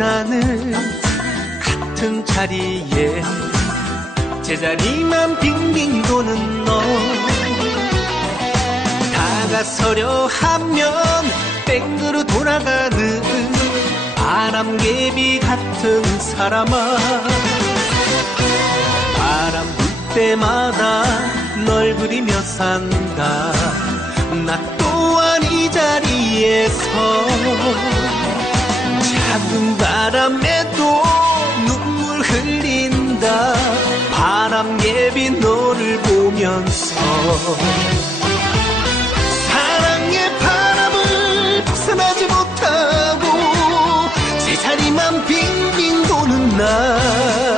언제나는 같은 자리에 제자리만 빙빙 도는 너, 다가서려 하면 뺑그로 돌아가는 바람개비 같은 사람아, 바람 불 때마다 널 그리며 산다. 나 또한 이 자리에서 작은 바람에도 눈물 흘린다. 바람개비 너를 보면서 사랑의 바람을 벗어나지 못하고 제자리만 빙빙 도는 나,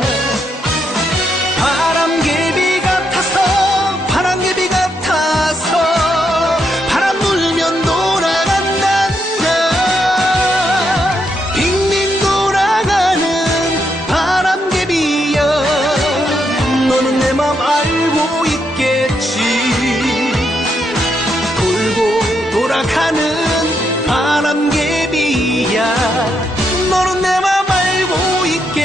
바람개비 같아서 바람개비 같아서 바람 불면 돌아간단다. 빙빙 돌아가는 바람개비야, 너는 내 맘 알고 있겠지. 돌고 돌아가는 바람개비야, 너는 내 맘 알고 있겠지.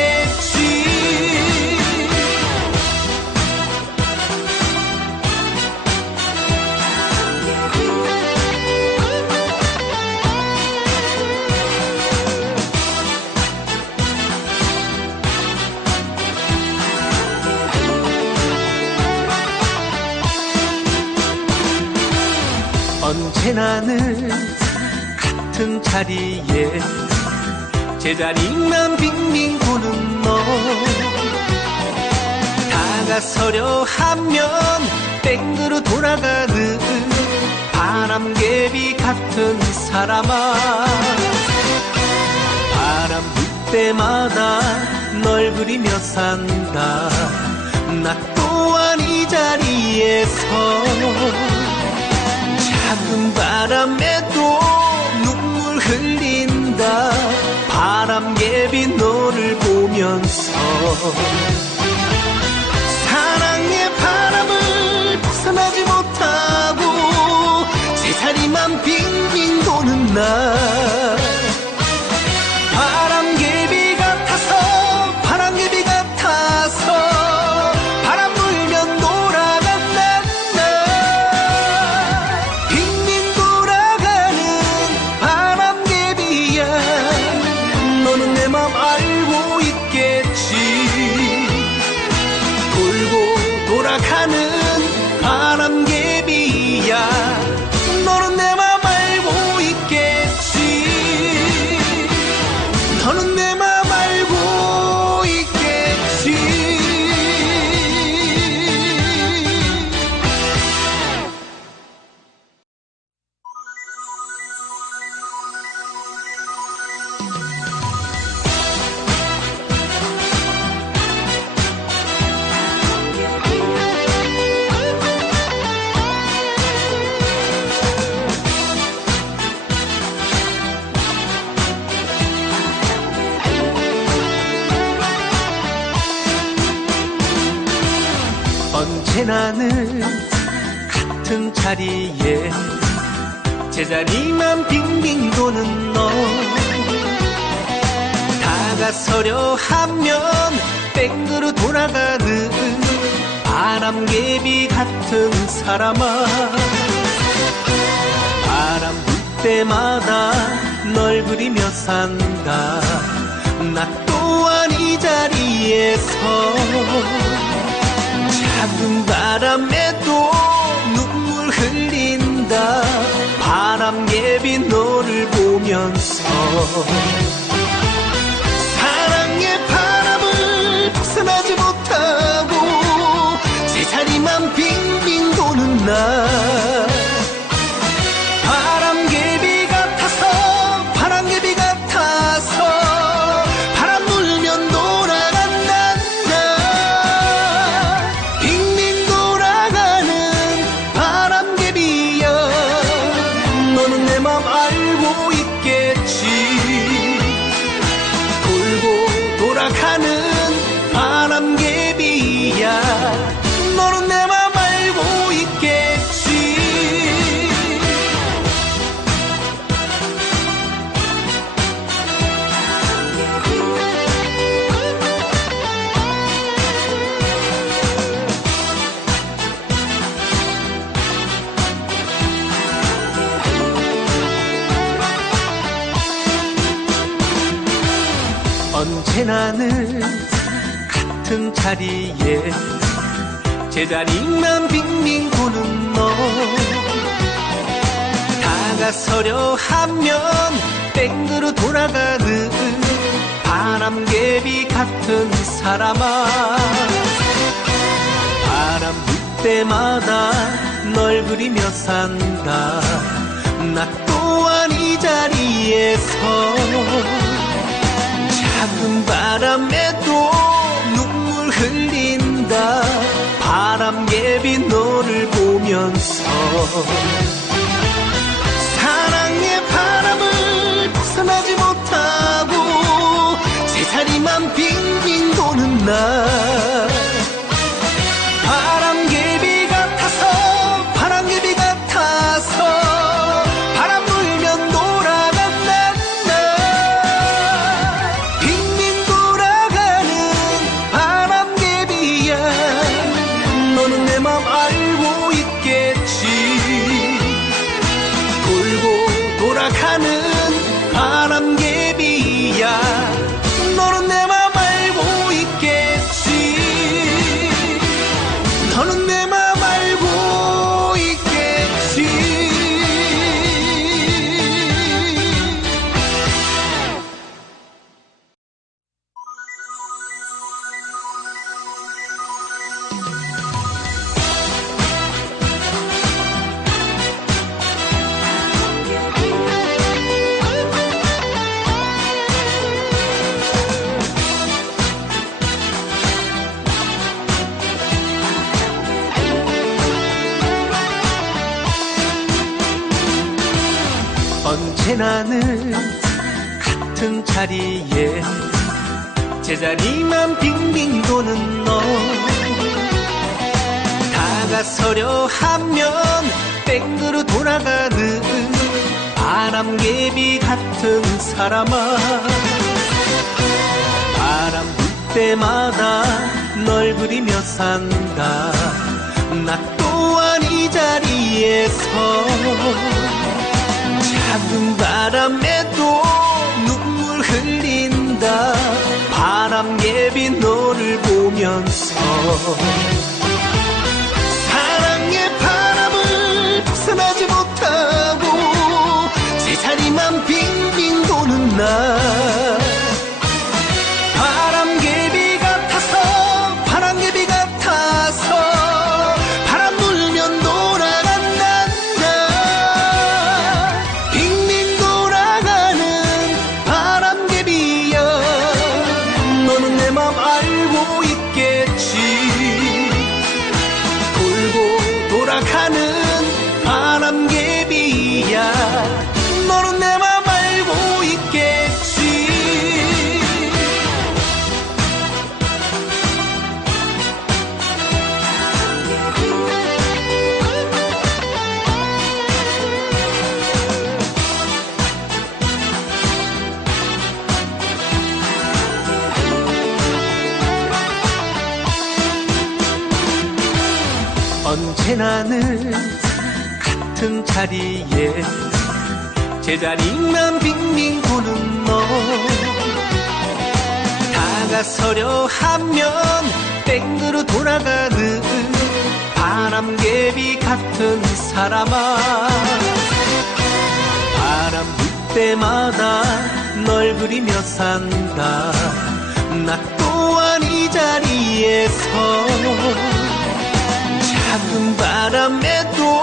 언제나는 같은 자리에 제자리만 빙빙 도는 너, 다가서려 하면 뺑그로 돌아가는 바람개비 같은 사람아, 바람 불 때마다 널 그리며 산다. 나 또한 이 자리에서 작은 바람에도 눈물 흘린다. 바람개비 너를 보면서 사랑의 바람을 벗어나지 못하고 제자리만 빙빙 도는 나, 바람개비 같아서 바람개비 같아서 바람 불면 돌아간단다. 빙빙 돌아가는 바람개비야, 너는 내 맘 알고 있겠지. 돌고 돌아가는 바람개비야, 너는 내 맘 알고 있겠지. 너는 내 맘 알고 있겠지. 언제나는 같은 자리에 제자리만 빙빙 도는 너, 다가서려 하면 뺑그로 돌아가는 바람개비 같은 사람아, 바람 불 때마다 널 그리며 산다. 나 또한 이 자리에서 작은 바람에도 눈물 흘린다. 바람개비 너를 보면서 사랑의 바람을 벗어나지 못하고 제자리만 빙빙 도는 나, 바람개비 같아서 바람개비 같아서 바람 불면 돌아간단다. 빙빙 돌아가는 바람개비야, 너는 내 맘 알고 있겠지. 언제나 늘 같은 자리에 제자리만 빙빙 도는 너 다가서려 하면 땡그로 돌아가는 바람개비 같은 사람아 바람 불 때마다 널 그리며 산다 나 또한 이 자리에서 작은 바람에도 눈물 흘린다 바람개비 너를 보면서 사랑의 바람을 벗어나지 못하고 제자리만 빙빙 도는 날 바람개비 같아서 바람개비 같아서 바람 불면 돌아간다 빙빙 돌아가는 바람개비야 너는 내 맘 알고 있겠지 돌고 돌아가는 바람개비야 너는 내 맘 알고 있겠지 너는 내 맘 알고 있겠지 언제나 늘 같은 자리에 제자리만 빙빙 도는 너 다가서려 하면 땡그로 돌아가는 바람개비 같은 사람아 바람 불 때마다 널 그리며 산다 나 또한 이 자리에서 작은 바람에도 눈물 흘린다 바람개비 너를 보면서 사랑의 바람을 벗어나지 못하고 제자리만 빙빙 도는 날 바람개비 같아서 바람개비 같아서 바람 불면 돌아간다 빙빙 돌아가는 바람개비야 너는 내 맘 알고 있겠지 돌고 돌아가는 바람개비야 너는 내 맘 알고 있겠지 언제나 늘 같은 자리에 제자리만 빙빙 도는 너 다가서려 하면 땡그로 돌아가는 바람개비 같은 사람아 바람 불 때마다 널 그리며 산다 나 또한 이 자리에서 작은 바람에도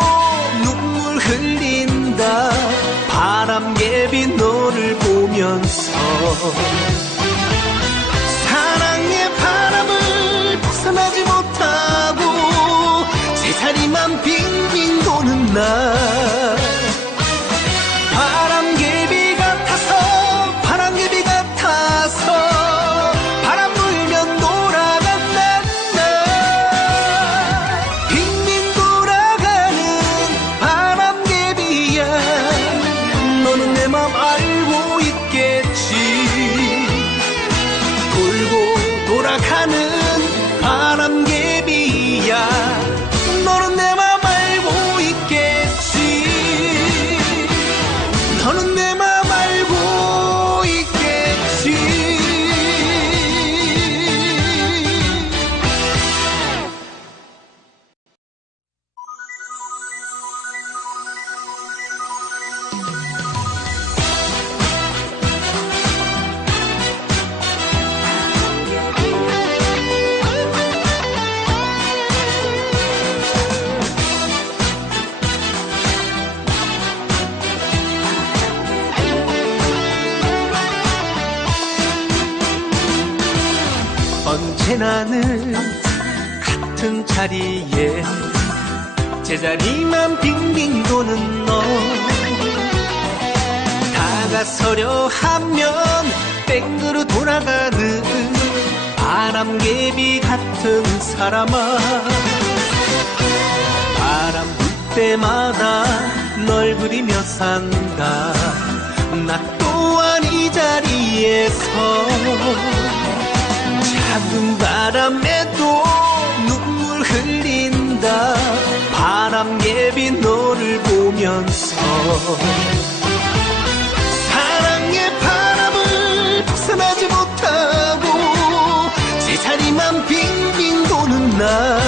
눈물 흘린다 바람개비 너를 보면서 사랑의 바람을 벗어나지 못하고 제자리만 빙빙 도는 날 바람개비 같아서 바람개비 같아서 바람 불면 돌아간다 빙빙 돌아가는 바람개비야 너는 내 맘 알고 있겠지 돌고 돌아가는 바람개비야 너는 내 맘 알고 있겠지 언제나는 같은 자리에 제자리만 빙빙 도는 너, 다가서려 하면 땡그로 돌아가는 바람개비 같은 사람아, 바람 불 때마다 널 그리며 산다. 나 또한 이 자리에서 작은 바람에도 눈물 흘린다. 바람개비 너를 보면서 사랑의 바람을 벗어나지 못하고 제자리만 빙빙 도는 나,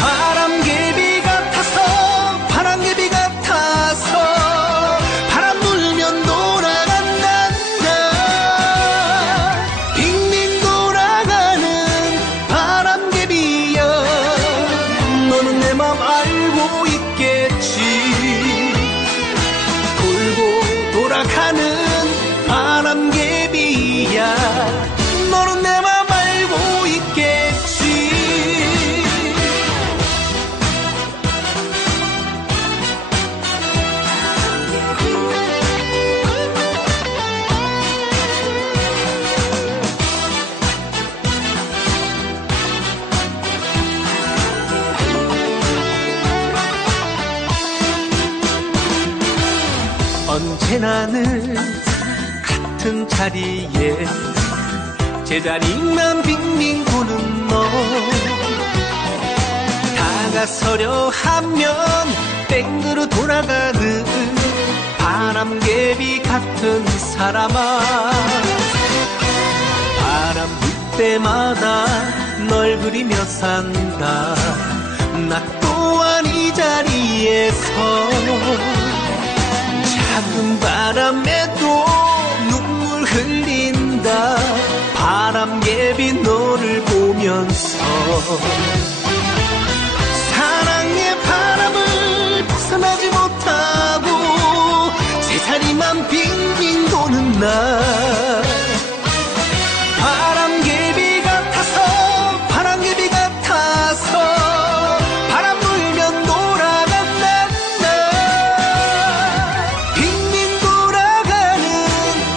바람개비 같아서 바람개비 같아서 바람 불면 돌아간단다. 빙빙 돌아가는 바람개비야, 너는 내 맘 알고 있겠지. 돌고 돌아가는 바람개비야, 너는 내 맘 알고 있겠지. 언제나는 같은 자리에 제자리만 빙빙 도는 너, 다가서려 하면 땡그로 돌아가는 바람개비 같은 사람아, 바람 불 때마다 널 그리며 산다. 나 또한 이 자리에서 작은 바람에도 눈물 흘린다. 바람개비 너를 보면서 사랑의 바람을 벗어나지 못하고 제자리만 빙빙 도는 나, 바람개비 같아서 바람개비 같아서 바람 불면 돌아간단다. 빙빙 돌아가는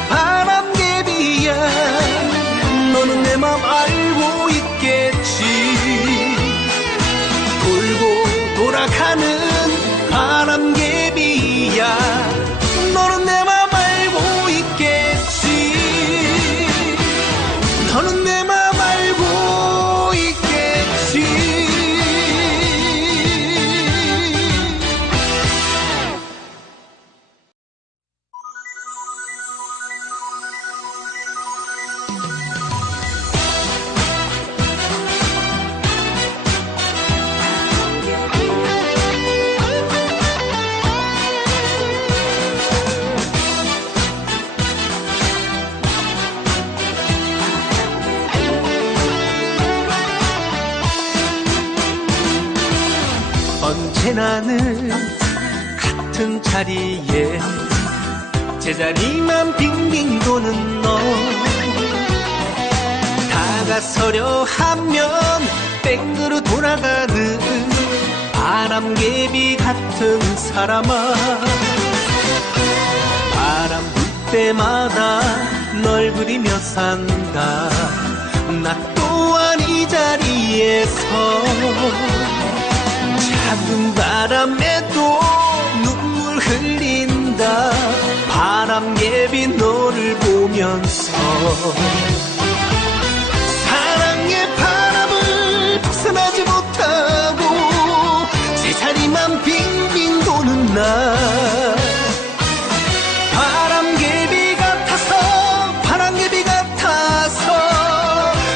바람개비야, 너는 내 맘 알고 있겠지. 돌고 돌아가는 바람개비야, 너는 내 맘 알고 있겠지. 너는 내 맘 알고 있겠지. 언제나는 같은 자리에 제자리만 빙빙 도는 너, 다가서려 하면 땡그로 돌아가는 바람개비 같은 사람아, 바람 불 때마다 널 그리며 산다. 나 또한 이 자리에서 작은 바람에도 눈물 흘린다. 바람개비 너를 보면서 사랑의 바람을 벗어나지 못하고 제자리만 빙빙 도는 나, 바람개비 같아서 바람개비 같아서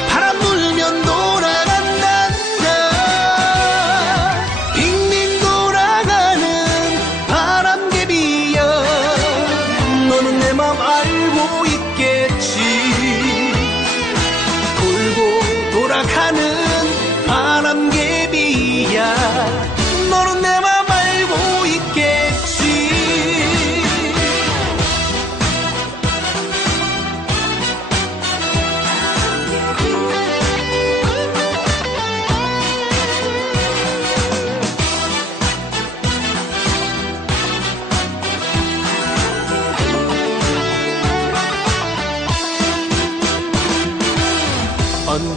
바람 불면 돌아간단다. 빙빙 돌아가는 바람개비야, 너는 내 맘 알고 있겠지.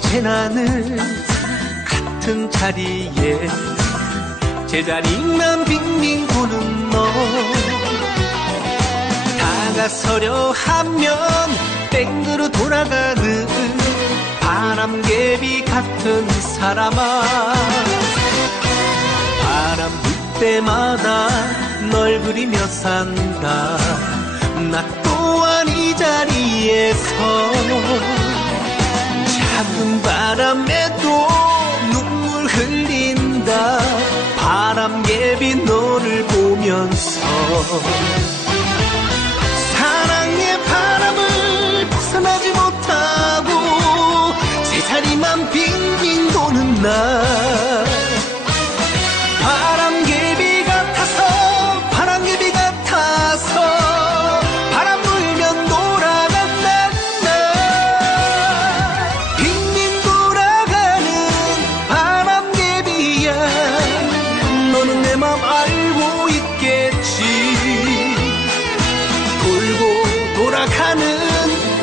언제나는 같은 자리에 제자리만 빙빙 도는 너, 다가서려 하면 땡그로 돌아가는 바람개비 같은 사람아, 바람 불 때마다 널 그리며 산다. 나 또한 이 자리에서 작은 바람에도 눈물 흘린다. 바람개비 너를 보면서 사랑의 바람을 벗어나지 못하고 제자리만 빙빙 도는 날, 바람개비 같아서 바람개비 같아서 바람 불면 돌아간다. 빙빙 돌아가는 바람개비야. 너는 내 맘 알고 있겠지. 돌고 돌아가는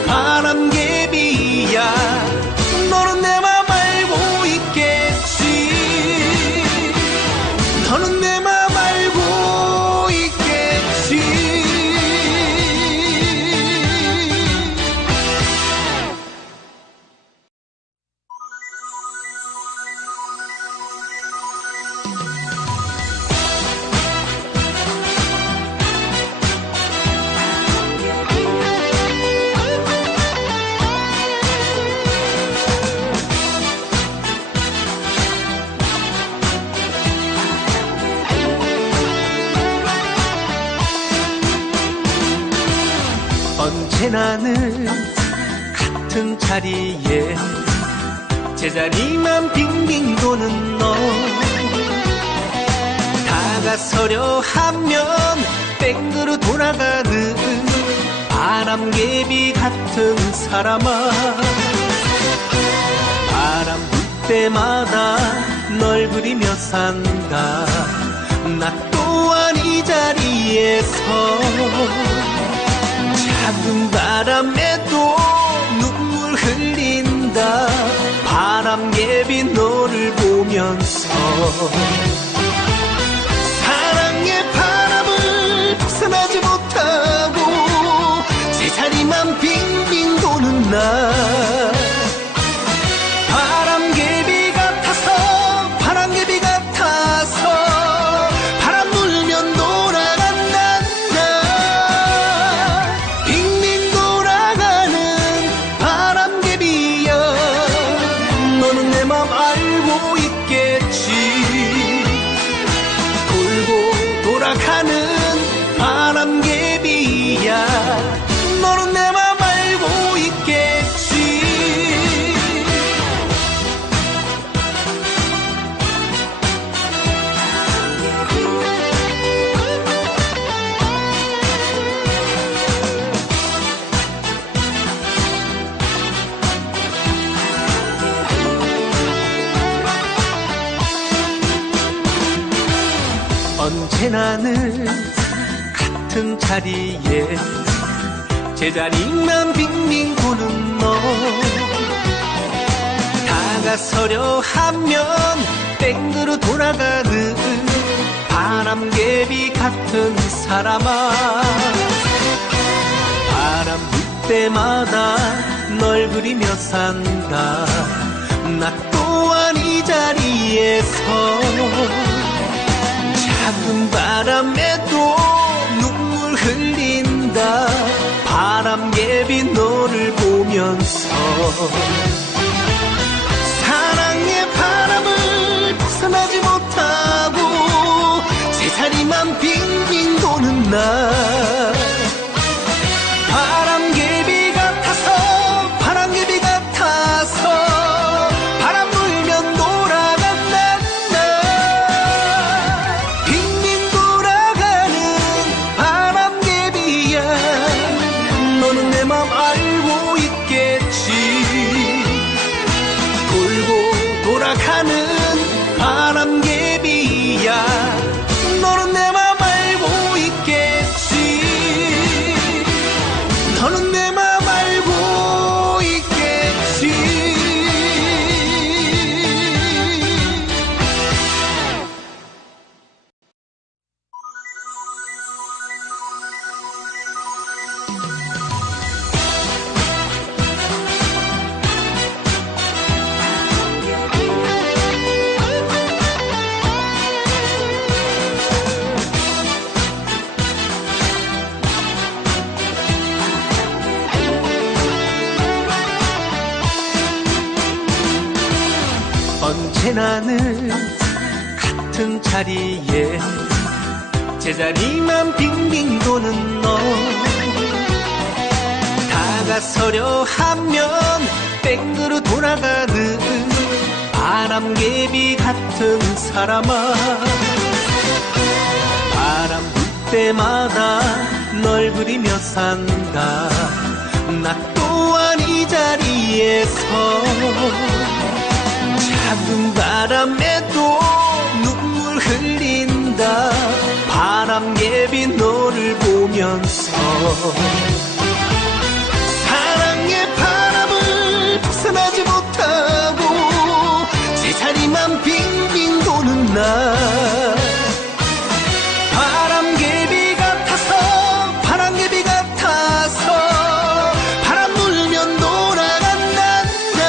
바람개비야. 너는 내 맘 알고 있겠지. 너는 내 맘 알고 있겠지. 언제나는 같은 자리에 제자리만 빙빙 도는 너, 다가서려 하면 땡그로 돌아가는 바람개비 같은 사람아, 바람 불 때마다 널 그리며 산다. 나 또한 이 자리에서 작은 바람에도 눈물 흘린다. 바람개비 너를 보면서 사랑의 바람을 벗어나지 못하고 제자리만 빙빙 도는 날, 바람개비 같아서 바람개비 같아서 바람 불면 돌아간다. 빙빙 돌아가는 바람개비야. 너는 내 맘 알고 있겠지. 돌고 돌아가는 바람개비야. 너는 내 맘 알고 있겠지. 언제나는 같은 자리에 제자리만 빙빙 도는 너, 다가서려 하면 땡그로 돌아가는 바람개비 같은 사람아, 바람 불 때마다 널 그리며 산다. 나 또한 이 자리에서 작은 바람에도 눈물 흘린다. 바람개비 너를 보면서 사랑의 바람을 벗어나지 못하고 제자리만 빙빙 도는 날, 바람개비 같아서 바람개비 같아서 바람 불면 돌아간다. 빙빙 돌아가는 바람개비야. 너는 내 맘 알고 있겠지. 돌고 돌아가는 바람개비야. 너는 내 맘 알고 있겠지. 너는 내 맘 알고 있겠지. 언제나 늘 같은 자리에 제자리만 빙빙 도는 너, 다가서려 하면 뺑그로 돌아가는 바람개비 같은 사람아, 바람 불 때마다 널 그리며 산다. 나 또한 이 자리에서 작은 바람에도 눈물 흘린다. 바람개비 너를 보면서 사랑의 바람을 벗어나지 못하고 제자리만 빙빙 도는 나, 바람개비 같아서 바람개비 같아서 바람 불면 돌아간단다.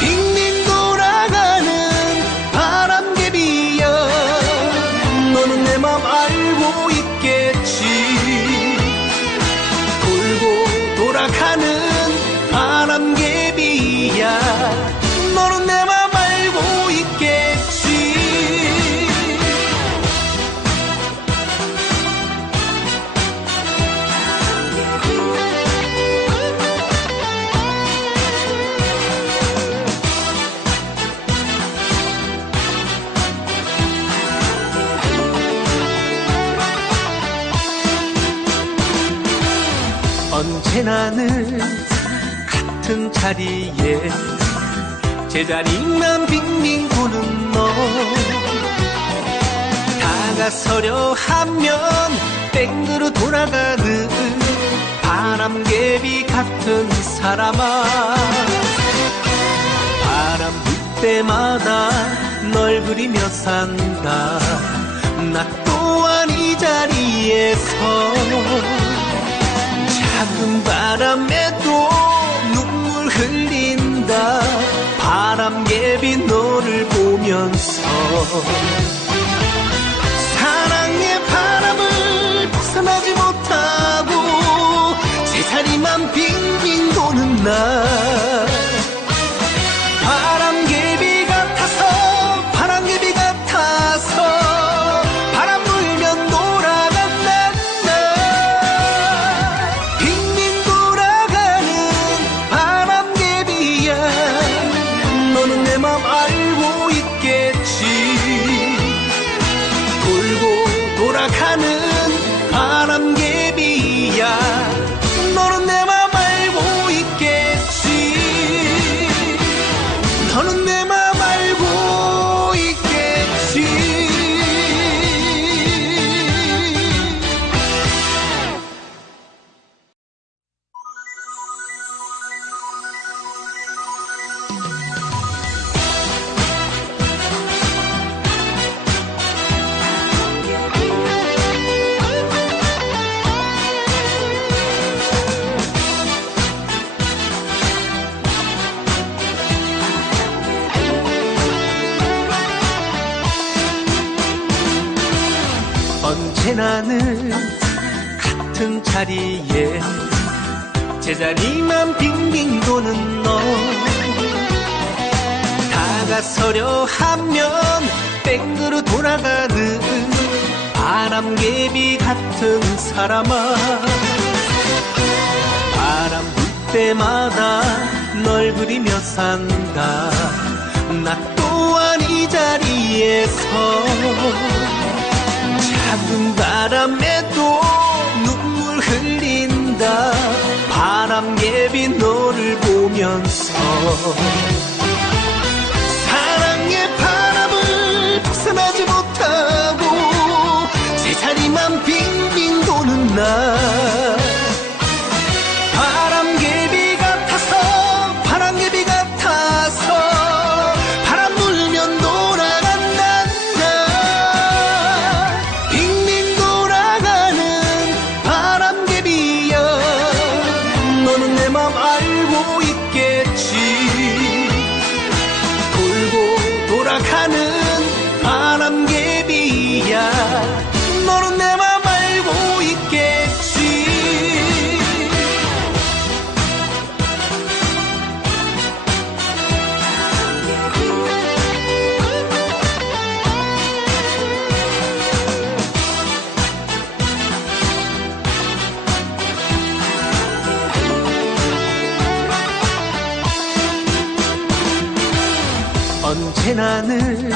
빙빙 돌아가는 바람개비야, 너는 내 맘 알고 있겠지. 돌고 돌아가는 바람개비야, 너는 내 맘 알고 있겠지. 언제나 늘 같은 자리에 제자리만 빙빙 도는 너, 다가서려 하면 뺑그로 돌아가는 바람개비 같은 사람아, 바람 불 때마다 널 그리며 산다. 나 또한 이 자리에서 작은 바람에도 눈물 흘린다. 바람개비 너를 보면서 사랑의 바람을 벗어나지 못하고 제자리만 빙빙 도는 나, 바람개비 같아서 바람개비 같아서 바람 불면 돌아간단다. 빙빙 돌아가는 바람개비야, 너는 내 맘 알고 있겠지. 돌고 돌아가는 바람개비야, 너는 내 맘 알고 있겠지. 너는 내 맘 알고 있겠지. 언제나 늘 같은 자리에 제자리만 빙빙 도는 너, 다가서려 하면 뺑그로 돌아가는 바람개비 같은 사람아, 바람 불 때마다 널 그리며 산다. 나 또한 이 자리에서 작은 바람에도 눈물 흘린다. 바람개비 너를 보면서 사랑의 바람을 벗어나지 못하고 제자리만 빙빙 도는 나, 바람개비 같아서 바람개비 같아서 바람 불면 돌아간단다. 빙빙 돌아가는 바람개비야, 너는 내 맘 알고 있겠지. 언제나는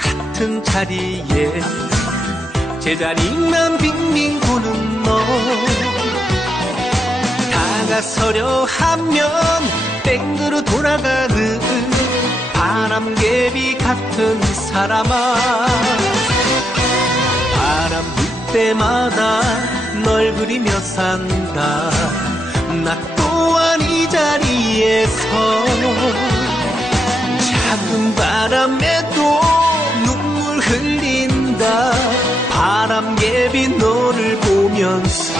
같은 자리에 제자리만 빙빙 도는 너, 다가서려 하면 땡그로 돌아가는 바람개비 같은 사람아, 바람 불 때마다 널 그리며 산다. 나 또한 이 자리에서 작은 바람에도 눈물 흘린다. 바람개비 너를 보면서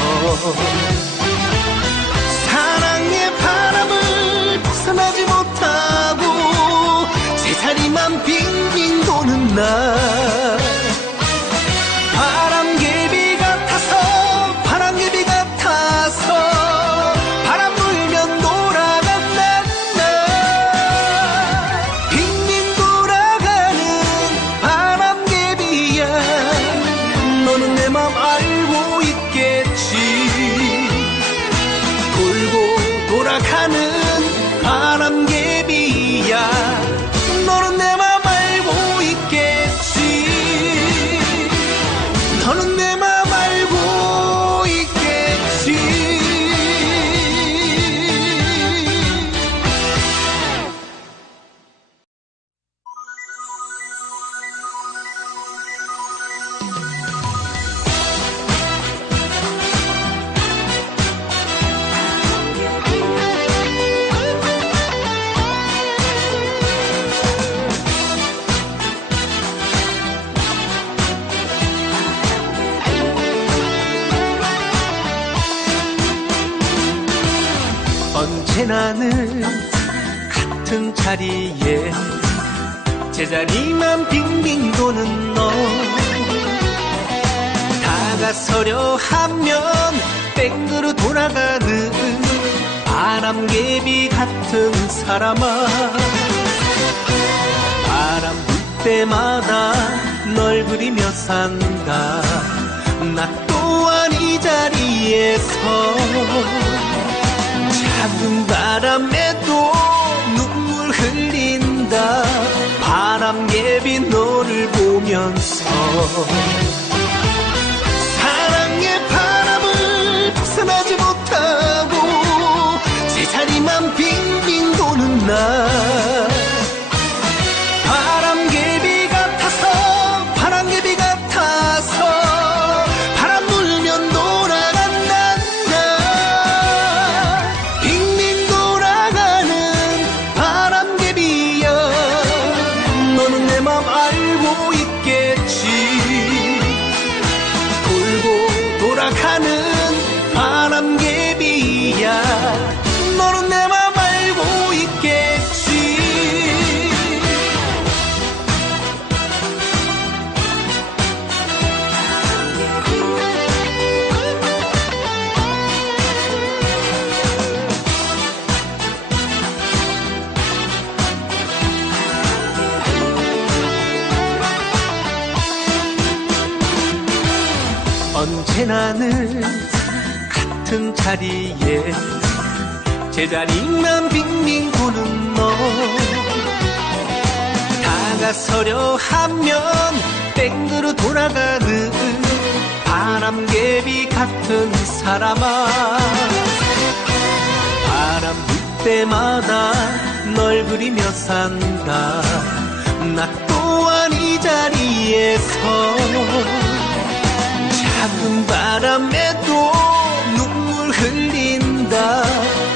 사랑의 바람을 벗어나지 못하고 제자리만 빙빙 도는 나, 바람개비 같아서 바람개비 같아서 바람 불면 돌아간다. 나 빙빙 돌아가는 바람개비야. 너는 내 맘 알고 있겠지. 돌고 돌아가는 바람개비야. 너는 내 맘 알고 있겠지. 너는 내 맘 알고 있겠지. 언제나는 같은 자리에 제자리만 빙빙 도는 너, 다가서려 하면 땡그로 돌아가는 바람개비 같은 사람아, 바람 불 때마다 널 그리며 산다. 나 또한 이 자리에서 작은 바람에도 눈물 흘린다. 바람개비 너를 보면서 사랑의 바람을 벗어나지 못하고 제자리만 빙빙 도는 나, 바람개비 같아서 바람개비 같아서 바람 불면 돌아간다. 나 빙빙 돌아가는 바람개비야. 너는 내 맘 알고 있겠지. 돌고 돌아가는 바람개비야. 너는 내 맘 알고 있겠지. 언제나는 같은 자리에 제자리만 빙빙 도는 너, 다가서려 하면 땡그로 돌아가는 바람개비 같은 사람아, 바람 불 때마다 널 그리며 산다. 나 또한 이 자리에서 작은 바람에도 눈물 흘린다.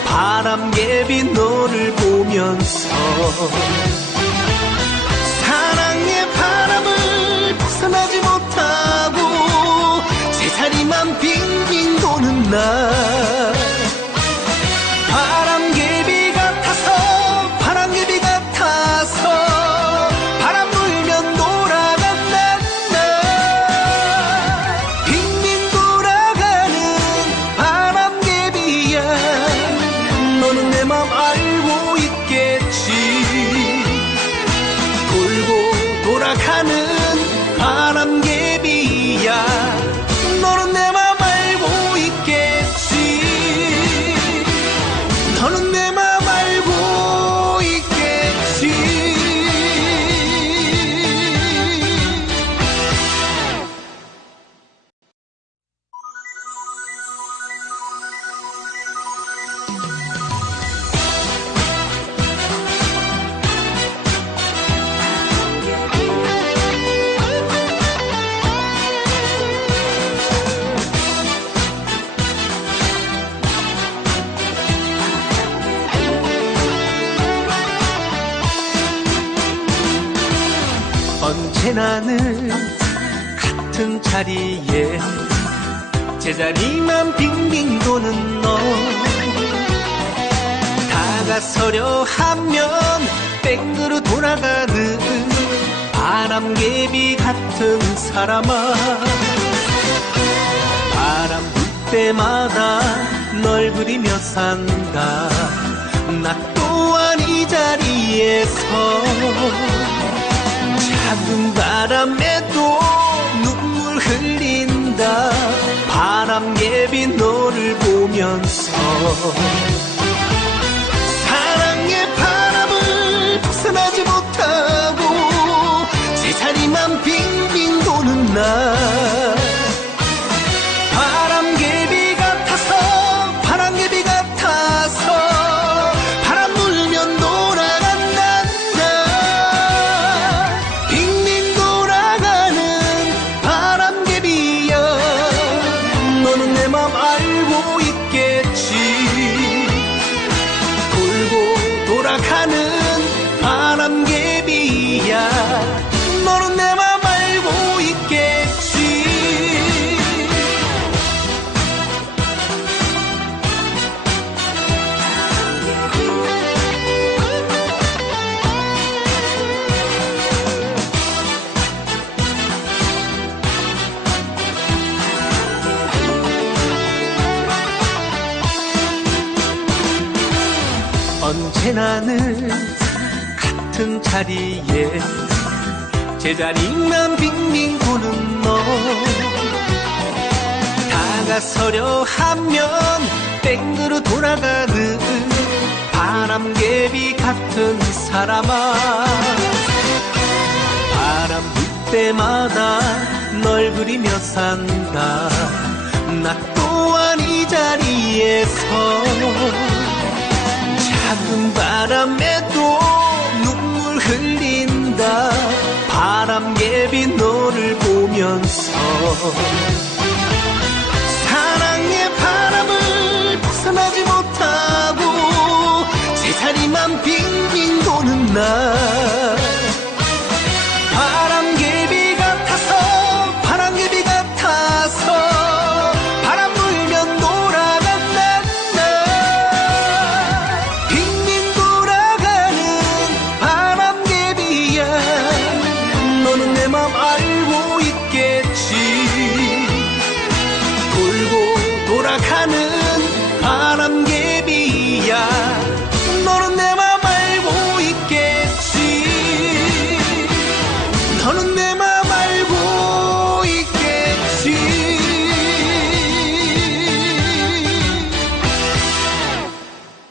바람개비 너를 보면서 사랑의 바람을 벗어나지 못하고 제자리만 빙빙 도는 나, 바람개비 같아서 바람개비 같아서 바람 불면 돌아간다. 나 빙빙 돌아가는 바람개비야. 너는 내 맘 알고 있겠지. 언제나는 같은 자리에 제자리만 빙빙 도는 너, 다가서려 하면 뺑그로 돌아가는 바람개비 같은 사람아, 바람 불 때마다 널 그리며 산다. 나 또한 이 자리에서 작은 바람에도 눈물 흘린다. 바람개비 너를 보면서 사랑의 바람을 벗어나지 못하고 제자리만 빙빙 도는 나, 바람개비 같아서 바람개비 같아서 바람 불면 돌아간단다. 빙빙 돌아가는 바람개비야, 너는 내 맘 알고 있겠지. 돌고 돌아가는 바람개비야, 너는 내 맘 알고 있겠지. 언제나는 같은 자리에 제자리만 빙빙 도는 너, 다가서려 하면 뺑그로 돌아가는 바람개비 같은 사람아, 바람 불 때마다 널 그리며 산다. 나 또한 이 자리에서 작은 바람에도 눈물 흘린다. 바람개비 너를 보면서 사랑의 바람을 벗어나지 못하고 제자리만 빙빙 도는 나,